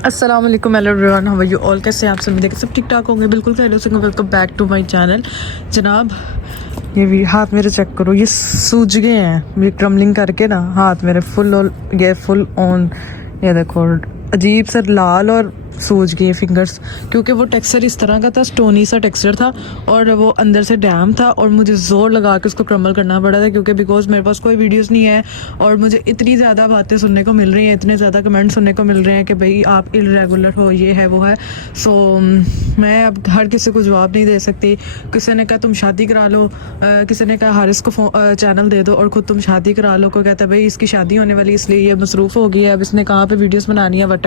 अस्सलाम वालेकुम everyone, how are you all. कैसे हैं आप सब? देख सब ठीक ठाक होंगे, बिल्कुल खैरियत से। Welcome back to my channel. जनाब, ये भी हाथ मेरे चेक करो, ये सूज गए हैं। ये क्रम्बलिंग करके ना हाथ मेरे फुल ऑन ये देखो अजीब सा लाल और सूज गए फिंगर्स, क्योंकि वो टेक्सचर इस तरह का था, स्टोनी सा टेक्सचर था और वो अंदर से डैम था और मुझे ज़ोर लगा के उसको क्रम्बल करना पड़ा था, क्योंकि बिकॉज मेरे पास कोई वीडियोस नहीं है और मुझे इतनी ज़्यादा बातें सुनने को मिल रही हैं, इतने ज़्यादा कमेंट सुनने को मिल रहे हैं कि भाई आप इरेगुलर हो, ये है वो है। सो मैं अब हर किसी को जवाब नहीं दे सकती। किसी ने कहा तुम शादी करा लो, किसी ने कहा हारिस को चैनल दे दो और ख़ुद तुम शादी करा लो। को कहता है भाई इसकी शादी होने वाली, इसलिए ये मसरूफ़ हो गई है, अब इसने कहाँ पे वीडियोस बनानी है, वट।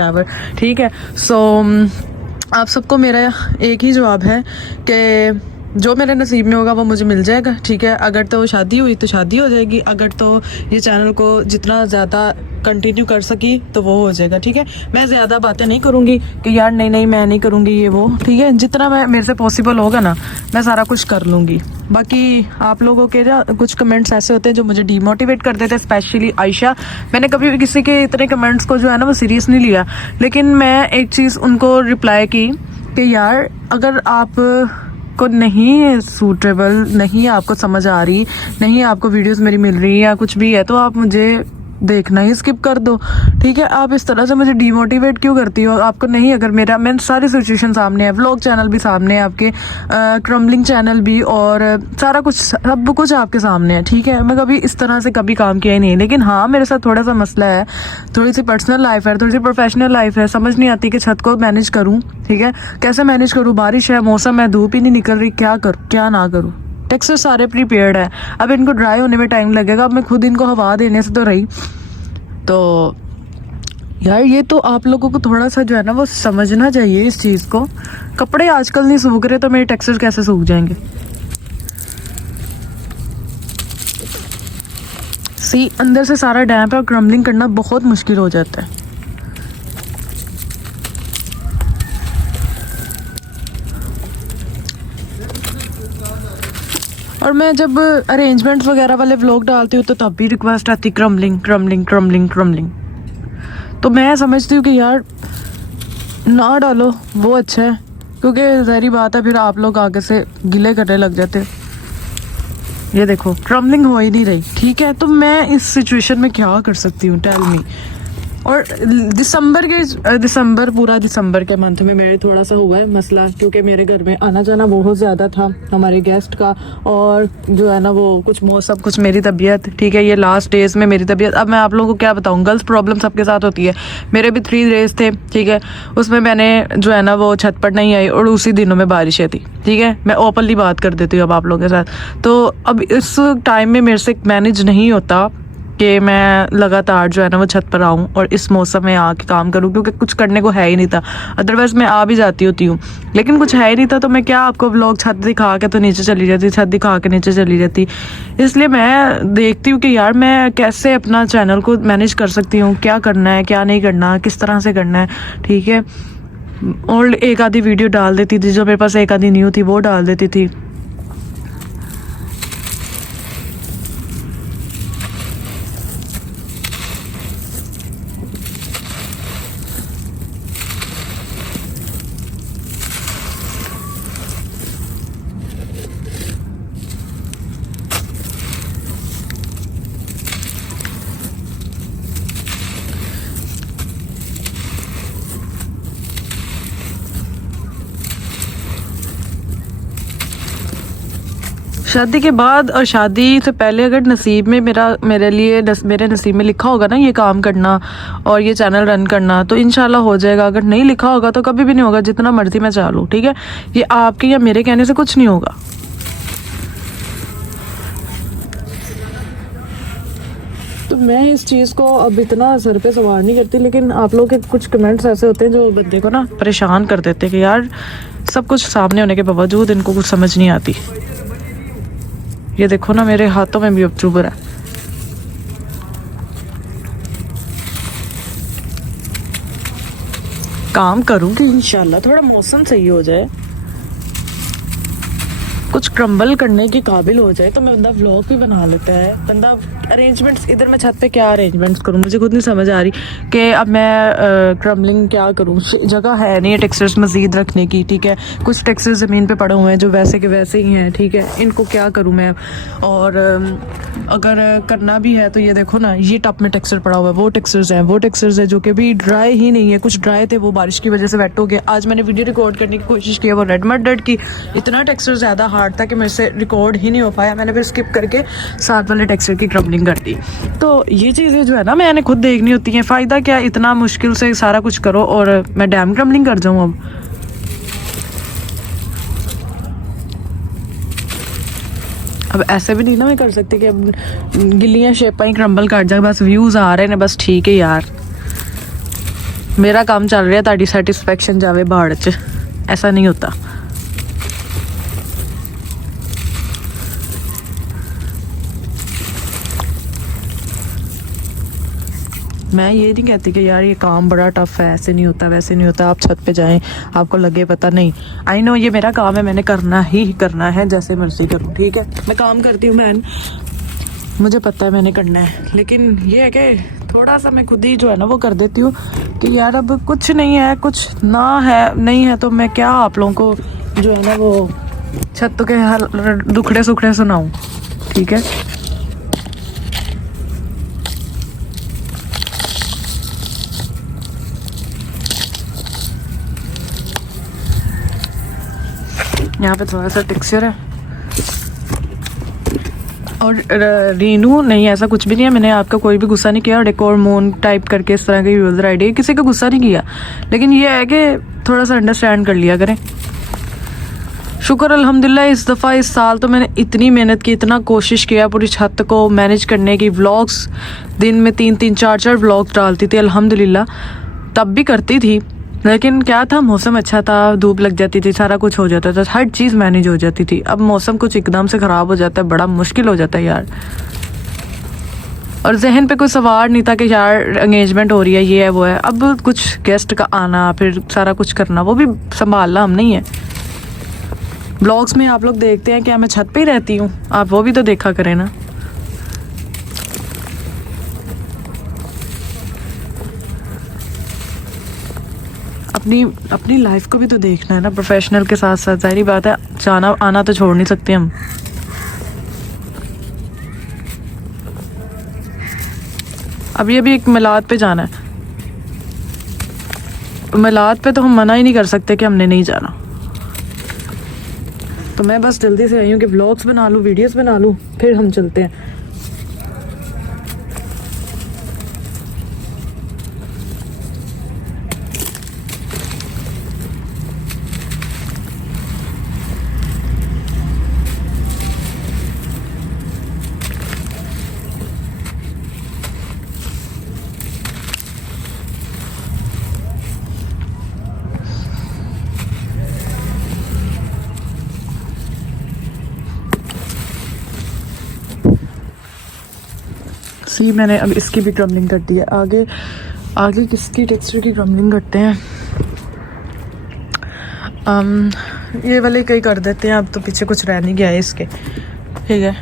ठीक है। सो आप सबको मेरा एक ही जवाब है कि जो मेरे नसीब में होगा वो मुझे मिल जाएगा। ठीक है, अगर तो शादी हुई तो शादी हो जाएगी, अगर तो ये चैनल को जितना ज़्यादा कंटिन्यू कर सकी तो वो हो जाएगा। ठीक है, मैं ज़्यादा बातें नहीं करूँगी कि यार नहीं मैं नहीं करूँगी ये वो। ठीक है, जितना मैं मेरे से पॉसिबल होगा ना मैं सारा कुछ कर लूँगी। बाकी आप लोगों के ना कुछ कमेंट्स ऐसे होते हैं जो मुझे डीमोटिवेट कर देते हैं, स्पेशली आयशा। मैंने कभी भी किसी के इतने कमेंट्स को जो है ना वो सीरियस नहीं लिया, लेकिन मैं एक चीज़ उनको रिप्लाई की कि यार अगर आप को नहीं सूटेबल, नहीं आपको समझ आ रही, नहीं आपको वीडियोस मेरी मिल रही या कुछ भी है, तो आप मुझे देखना ही स्किप कर दो। ठीक है, आप इस तरह से मुझे डीमोटिवेट क्यों करती हो? आपको नहीं, अगर मेरा मैं सारी सिचुएशन सामने है, व्लॉग चैनल भी सामने है आपके, क्रम्बलिंग चैनल भी, और सारा कुछ सब कुछ आपके सामने है। ठीक है, मैं कभी इस तरह से कभी काम किया ही नहीं, लेकिन हाँ मेरे साथ थोड़ा सा मसला है, थोड़ी सी पर्सनल लाइफ है, थोड़ी सी प्रोफेशनल लाइफ है। समझ नहीं आती कि छत को मैनेज करूँ। ठीक है, कैसे मैनेज करूँ? बारिश है, मौसम है, धूप ही नहीं निकल रही, क्या करूँ क्या ना करूँ? टेक्सचर सारे प्रीपेयर्ड है, अब इनको ड्राई होने में टाइम लगेगा। अब मैं खुद इनको हवा देने से तो रही, तो यार ये तो आप लोगों को थोड़ा सा जो है ना वो समझना चाहिए इस चीज़ को। कपड़े आजकल नहीं सूख रहे तो मेरे टेक्सचर कैसे सूख जाएंगे? सी अंदर से सारा डैम्प है और क्रम्बलिंग करना बहुत मुश्किल हो जाता है। और मैं जब अरेंजमेंट्स वगैरह वाले व्लॉग डालती हूँ तो तब भी रिक्वेस्ट आती क्रम्बलिंग क्रम्बलिंग क्रम्बलिंग क्रम्बलिंग। तो मैं समझती हूँ कि यार ना डालो वो अच्छा है, क्योंकि ज़ाहिर बात है फिर आप लोग आगे से गिले करने लग जाते। ये देखो क्रम्बलिंग हो ही नहीं रही। ठीक है, तो मैं इस सिचुएशन में क्या कर सकती हूँ? Tell me. और दिसंबर पूरा दिसंबर के मंथ में मेरे थोड़ा सा हुआ है मसला, क्योंकि मेरे घर में आना जाना बहुत ज़्यादा था हमारे गेस्ट का, और जो है ना वो कुछ मौसम कुछ मेरी तबीयत। ठीक है, ये लास्ट डेज में मेरी तबीयत, अब मैं आप लोगों को क्या बताऊँ, गर्ल्स प्रॉब्लम सबके साथ होती है। मेरे भी 3 डेज थे। ठीक है, उसमें मैंने जो है ना वो छत पर नहीं आई और उसी दिनों में बारिशें थी। ठीक है, मैं ओपनली बात कर देती हूँ अब आप लोगों के साथ। तो अब इस टाइम में मेरे से मैनेज नहीं होता कि मैं लगातार जो है ना वो छत पर आऊँ और इस मौसम में आके काम करूँ, क्योंकि कुछ करने को है ही नहीं था। अदरवाइज़ मैं आ भी जाती होती हूँ, लेकिन कुछ है ही नहीं था, तो मैं क्या आपको व्लॉग छत दिखा के तो नीचे चली जाती, छत दिखा के नीचे चली जाती। इसलिए मैं देखती हूँ कि यार मैं कैसे अपना चैनल को मैनेज कर सकती हूँ, क्या करना है क्या नहीं करना, किस तरह से करना है। ठीक है, और एक आधी वीडियो डाल देती थी, जो मेरे पास एक आधी न्यू थी वो डाल देती थी। शादी के बाद और शादी से पहले अगर नसीब में मेरे नसीब में लिखा होगा ना ये काम करना और ये चैनल रन करना, तो इंशाल्लाह हो जाएगा। अगर नहीं लिखा होगा तो कभी भी नहीं होगा, जितना मर्जी मैं चाह लूँ। ठीक है, ये आपके या मेरे कहने से कुछ नहीं होगा। तो मैं इस चीज़ को अब इतना सर पे सवार नहीं करती, लेकिन आप लोग के कुछ कमेंट्स ऐसे होते हैं जो बंदे को ना परेशान कर देते हैं कि यार सब कुछ सामने होने के बावजूद इनको कुछ समझ नहीं आती। ये देखो ना मेरे हाथों में भी अब चुभ रहा है। काम करूंगी इंशाल्लाह, थोड़ा मौसम सही हो जाए। कुछ क्रम्बल करने के काबिल हो जाए तो मैं बंदा व्लॉग भी बना लेता है। बंदा अरेंजमेंट्स, इधर मैं छत पे क्या अरेंजमेंट्स करूँ, मुझे खुद नहीं समझ आ रही कि अब मैं क्रम्बलिंग क्या करूँ। जगह है नहीं है टेक्सचर्स मज़ीद रखने की, ठीक है। कुछ टेक्सचर्स ज़मीन पे पड़े हुए हैं जो वैसे के वैसे ही हैं, ठीक है। इनको क्या करूँ मैं। और अगर करना भी है तो ये देखो ना, ये टप में टेक्सचर पड़ा हुआ है, वो टेक्सचर्स है जो कि भी ड्राई ही नहीं है। कुछ ड्राई थे, वो बारिश की वजह से वेट हो गए। आज मैंने वीडियो रिकॉर्ड करने की कोशिश की, वो रेड मड की इतना टेक्सचर ज़्यादा हार्ड था कि मेरे से रिकॉर्ड ही नहीं हो पाया। मैंने फिर स्किप करके साथ वाले टेक्सचर की क्रम्बलिंग कर दी। तो ये चीज़ें जो है ना मैंने खुद देखनी होती हैं। फ़ायदा क्या, इतना मुश्किल से सारा कुछ करो और मैं डैम क्रम्बलिंग कर जाऊँ। अब ऐसे भी नहीं ना मैं कर सकती कि अब गिल्लियाँ शेपां ही क्रम्बल कर जाए, बस व्यूज़ आ रहे हैं बस, ठीक है यार। मेरा काम चल रहा है, ताड़ी सैटिस्फैक्शन जावे बाड़ च, ऐसा नहीं होता। मैं ये नहीं कहती कि यार ये काम बड़ा टफ है, ऐसे नहीं होता वैसे नहीं होता, आप छत पे जाएं आपको लगे पता नहीं। आई नो ये मेरा काम है, मैंने करना ही करना है, जैसे मर्जी करूँ, ठीक है। मैं काम करती हूँ बहन, मुझे पता है मैंने करना है, लेकिन ये है कि थोड़ा सा मैं खुद ही जो है ना वो कर देती हूँ कि यार अब कुछ नहीं है, कुछ ना है नहीं है तो मैं क्या आप लोगों को जो है ना वो छत के दुखड़े सुखड़े सुनाऊँ, ठीक है। यहाँ पे थोड़ा सा टेक्सचर है। और रीनू नहीं, ऐसा कुछ भी नहीं है, मैंने आपका कोई भी गुस्सा नहीं किया। डेकोर मोन टाइप करके इस तरह का यूज़र आईडी है, किसी का गुस्सा नहीं किया, लेकिन ये है कि थोड़ा सा अंडरस्टैंड कर लिया करें। शुक्र अल्हम्दुलिल्लाह इस दफ़ा इस साल तो मैंने इतनी मेहनत की, इतना कोशिश किया पूरी छत को मैनेज करने की। व्लॉग्स दिन में 3-3 4-4 व्लॉग्स डालती थी अल्हम्दुलिल्लाह, तब भी करती थी, लेकिन क्या था मौसम अच्छा था, धूप लग जाती थी, सारा कुछ हो जाता था, हर चीज़ मैनेज हो जाती थी। अब मौसम कुछ एकदम से ख़राब हो जाता है, बड़ा मुश्किल हो जाता है यार। और जहन पे कोई सवार नहीं था कि यार एंगेजमेंट हो रही है, ये है वो है। अब कुछ गेस्ट का आना, फिर सारा कुछ करना, वो भी संभालना हम नहीं है। ब्लॉग्स में आप लोग देखते हैं क्या मैं छत पे ही रहती हूँ, आप वो भी तो देखा करें ना। अपनी लाइफ को भी तो देखना है ना, प्रोफेशनल के साथ साथ। जाहिर बात है जाना आना तो छोड़ नहीं सकते हम। अभी एक मिलाद पे जाना है, मिलाद पे तो हम मना ही नहीं कर सकते कि हमने नहीं जाना। तो मैं बस जल्दी से आई हूँ कि व्लॉग्स बना लूँ, वीडियोस बना लूँ, फिर हम चलते हैं। सी मैंने अब इसकी भी क्रम्बलिंग कर दी है। आगे किसकी टेक्सचर की क्रम्बलिंग करते हैं, ये वाले कई कर देते हैं। अब तो पीछे कुछ रह नहीं गया है इसके, ठीक है,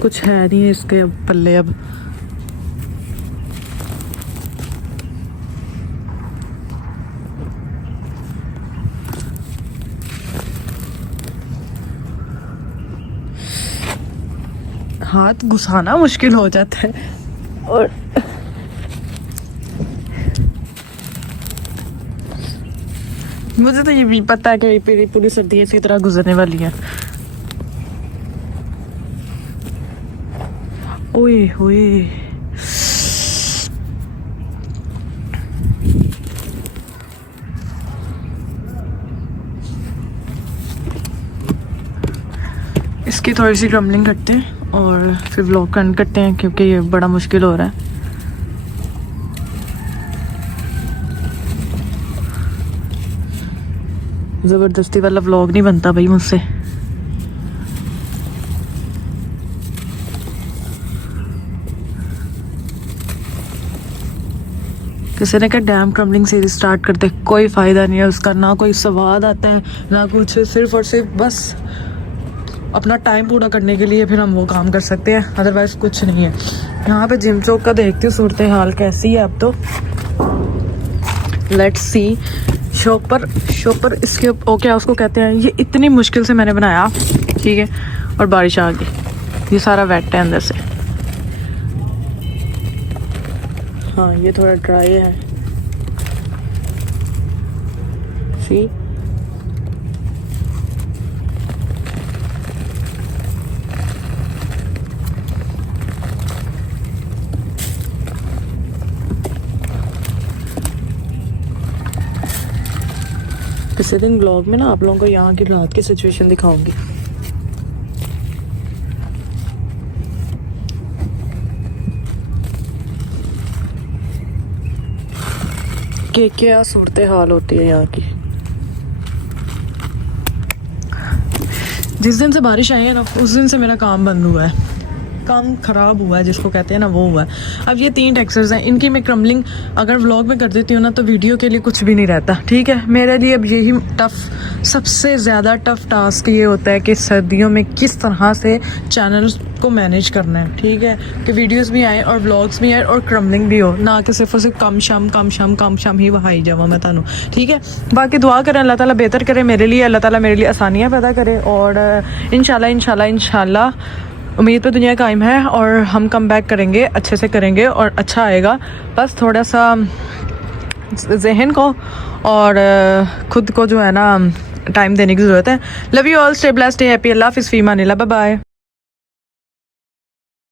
कुछ है नहीं है इसके अब पल्ले। अब हाथ घुसाना मुश्किल हो जाता है। और मुझे तो ये भी पता है कि पूरी सर्दी इसी तरह गुजरने वाली है। ओए होए, इसकी थोड़ी सी क्रम्बलिंग करते हैं और फिर व्लॉग एंड करते हैं, क्योंकि ये बड़ा मुश्किल हो रहा है। ज़बरदस्ती वाला व्लॉग नहीं बनता भाई मुझसे। किसी ने कहा डैम क्रम्बलिंग सीरीज स्टार्ट करते, कोई फ़ायदा नहीं है उसका, ना कोई स्वाद आता है ना कुछ, सिर्फ और सिर्फ बस अपना टाइम पूरा करने के लिए फिर हम वो काम कर सकते हैं, अदरवाइज कुछ नहीं है। यहाँ पे जिम चौक का देखती हूँ सूरत हाल कैसी है अब तो। Let's see. शॉप पर इसके ओ क्या उसको कहते हैं, ये इतनी मुश्किल से मैंने बनाया, ठीक है, और बारिश आ गई, ये सारा वेट है अंदर से। हाँ ये थोड़ा ड्राई है, सी। किसी दिन ब्लॉग में ना आप लोगों को यहाँ की रात की सिचुएशन दिखाऊंगी। कि क्या सूरत हाल होती है यहाँ की। जिस दिन से बारिश आई है ना उस दिन से मेरा काम बंद हुआ है, काम ख़राब हुआ है जिसको कहते हैं ना, वो हुआ है। अब ये 3 टेक्सचर्स हैं, इनकी मैं क्रम्बलिंग अगर व्लॉग में कर देती हूँ ना तो वीडियो के लिए कुछ भी नहीं रहता, ठीक है। मेरे लिए अब यही सबसे ज़्यादा टफ टास्क ये होता है कि सर्दियों में किस तरह से चैनल को मैनेज करना है, ठीक है, कि वीडियोस भी आए और व्लॉग्स भी आए और क्रम्बलिंग भी हो, ना कि सिर्फ और सिर्फ कम शम ही वहाई जावा मैं तानू, ठीक है। बाकी दुआ करें अल्लाह ताला बेहतर करे मेरे लिए, अल्लाह ताला मेरे लिए आसानियाँ पैदा करे, और इंशाल्लाह उम्मीद पे दुनिया कायम है और हम कम बैक करेंगे, अच्छे से करेंगे और अच्छा आएगा। बस थोड़ा सा जहन को और ख़ुद को जो है ना टाइम देने की ज़रूरत है। Love you all, stay blessed, stay happy, अल्लाह हाफिज़, फ़ी अमानिल्लाह, बाय बाय।